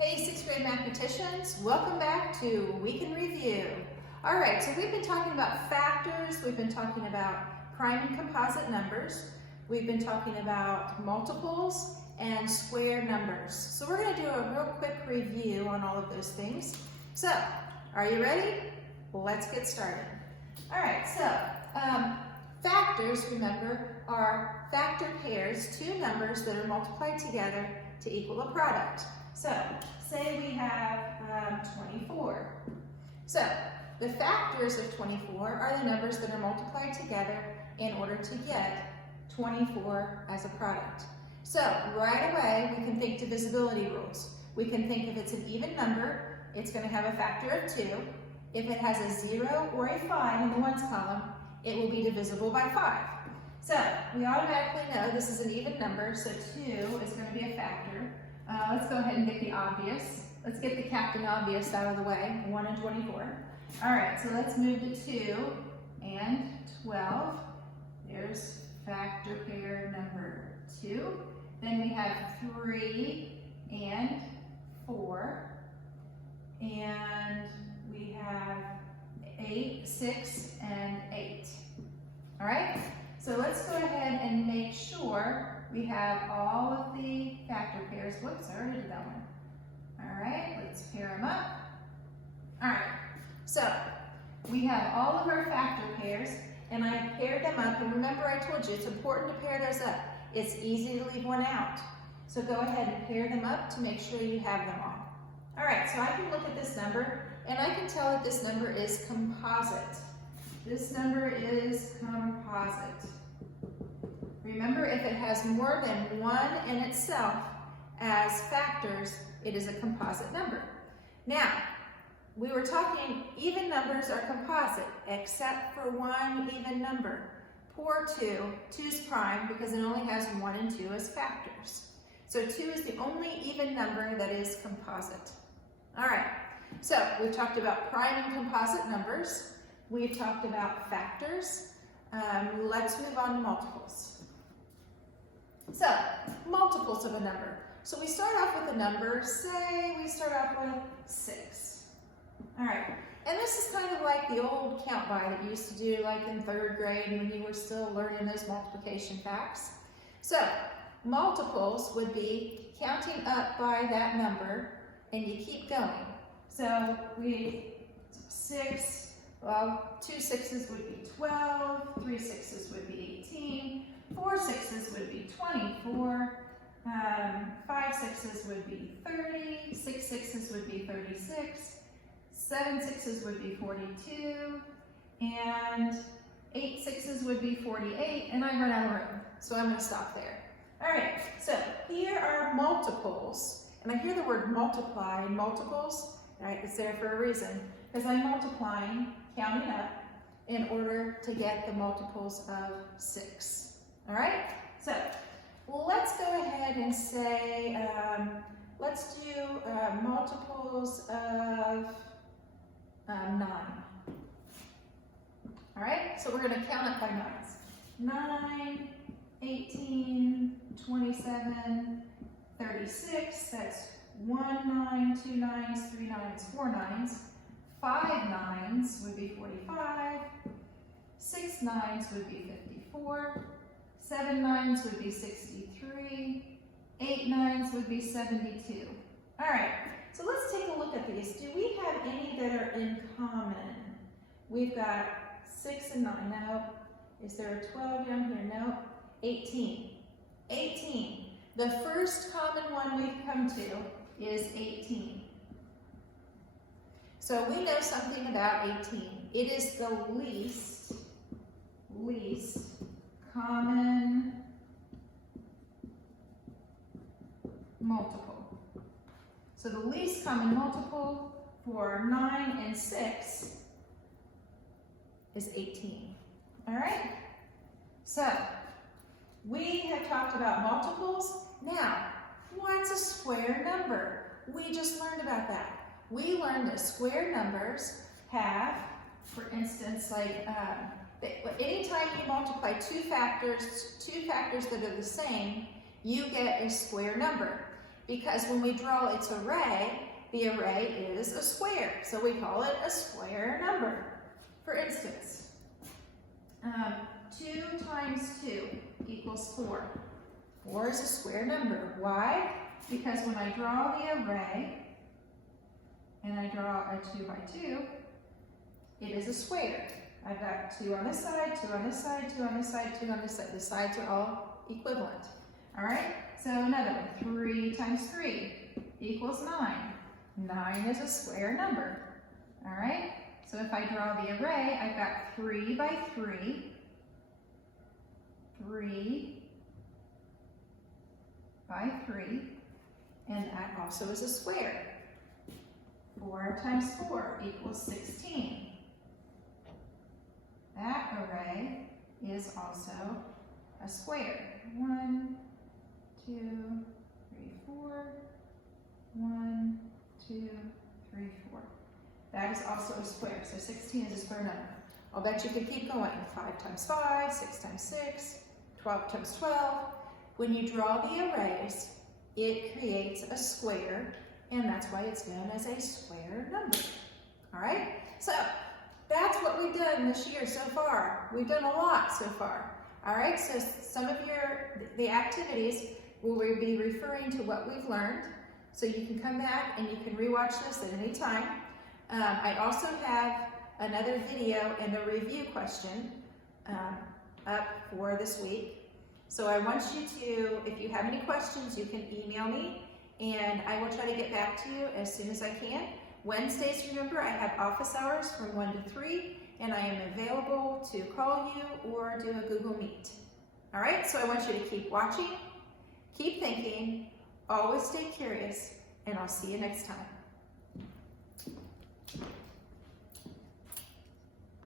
Hey, 6th grade mathematicians, welcome back to Week in Review. All right, so we've been talking about factors, we've been talking about prime and composite numbers, we've been talking about multiples and square numbers. So we're going to do a real quick review on all of those things. So, are you ready? Let's get started. All right, so factors, remember, are factor pairs, two numbers that are multiplied together to equal a product. So, say we have 24. So, the factors of 24 are the numbers that are multiplied together in order to get 24 as a product. So, right away, we can think divisibility rules. We can think if it's an even number, it's going to have a factor of 2. If it has a 0 or a 5 in the ones column, it will be divisible by 5. So, we automatically know this is an even number, so 2 is going to be a factor. Let's go ahead and get the obvious. Let's get the Captain Obvious out of the way, 1 and 24. All right, so let's move to 2 and 12. There's factor pair number 2. Then we have 3 and 4. And we have 8, 6, and 8. All right, so let's go ahead and make sure we have all of the factor pairs. Whoops, I already did that one. All right, let's pair them up. All right, so we have all of our factor pairs, and I paired them up. And remember, I told you it's important to pair those up. It's easy to leave one out. So go ahead and pair them up to make sure you have them all. All right, so I can look at this number, and I can tell that this number is composite. This number is composite. Remember, if it has more than 1 in itself as factors, it is a composite number. Now, we were talking even numbers are composite, except for one even number. Poor 2. 2's prime because it only has 1 and 2 as factors. So 2 is the only even number that is composite. All right, so we've talked about prime and composite numbers. We've talked about factors. Let's move on to multiples. So, multiples of a number. So we start off with a number, say we start off with 6. All right, and this is kind of like the old count by that you used to do like in 3rd grade when you were still learning those multiplication facts. So, multiples would be counting up by that number, and you keep going. So, 6, well, 2 6s would be 12, 3 6s would be 18, 4 6s would be 24, 5 6s would be 30, 6 6s would be 36, 7 6s would be 42, and 8 6s would be 48, and I run out of room, so I'm going to stop there. All right, so here are multiples, and I hear the word multiply in multiples. All right, it's there for a reason, because I'm multiplying, counting up, in order to get the multiples of 6. All right, so let's go ahead and say, let's do multiples of 9. All right, so we're going to count up by 9s. 9, 18, 27, 36, that's 1 9, 2 9s, 3 9s, 4 9s. 5 9s would be 45, 6 9s would be 54, 7 9s would be 63, 8 9s would be 72. All right, so let's take a look at these. Do we have any that are in common? We've got 6 and 9. No. Is there a 12 down here? No. 18. 18. The first common one we've come to is 18. So we know something about 18. It is the least common multiple. So the least common multiple for 9 and 6 is 18. All right? So we have talked about multiples. Now, what's a square number? We just learned about that. We learned that square numbers have, for instance, like anytime you multiply two factors that are the same, you get a square number. because when we draw its array, the array is a square. So we call it a square number. For instance, 2 times 2 equals 4. 4 is a square number. Why? Because when I draw the array, and I draw a 2 by 2, it is a square. I've got 2 on this side, 2 on this side, 2 on this side, 2 on this side. The sides are all equivalent. All right? So another one, 3 times 3 equals 9. 9 is a square number. All right? So if I draw the array, I've got 3 by 3, 3 by 3, and that also is a square. 4 times 4 equals 16. That array is also a square. 1, 2, 3, 4. 1, 2, 3, 4. That is also a square. So 16 is a square number. I'll bet you could keep going. 5 times 5, 6 times 6, 12 times 12. When you draw the arrays, it creates a square, and that's why it's known as a square number. All right? So that's what we've done this year so far. We've done a lot so far. All right? So some of the activities will be referring to what we've learned. So you can come back and you can rewatch this at any time. I also have another video and a review question up for this week. So I want you to, if you have any questions, you can email me and I will try to get back to you as soon as I can. Wednesdays, remember, I have office hours from 1 to 3 and I am available to call you or do a Google Meet. All right, so I want you to keep watching, keep thinking, always stay curious, and I'll see you next time.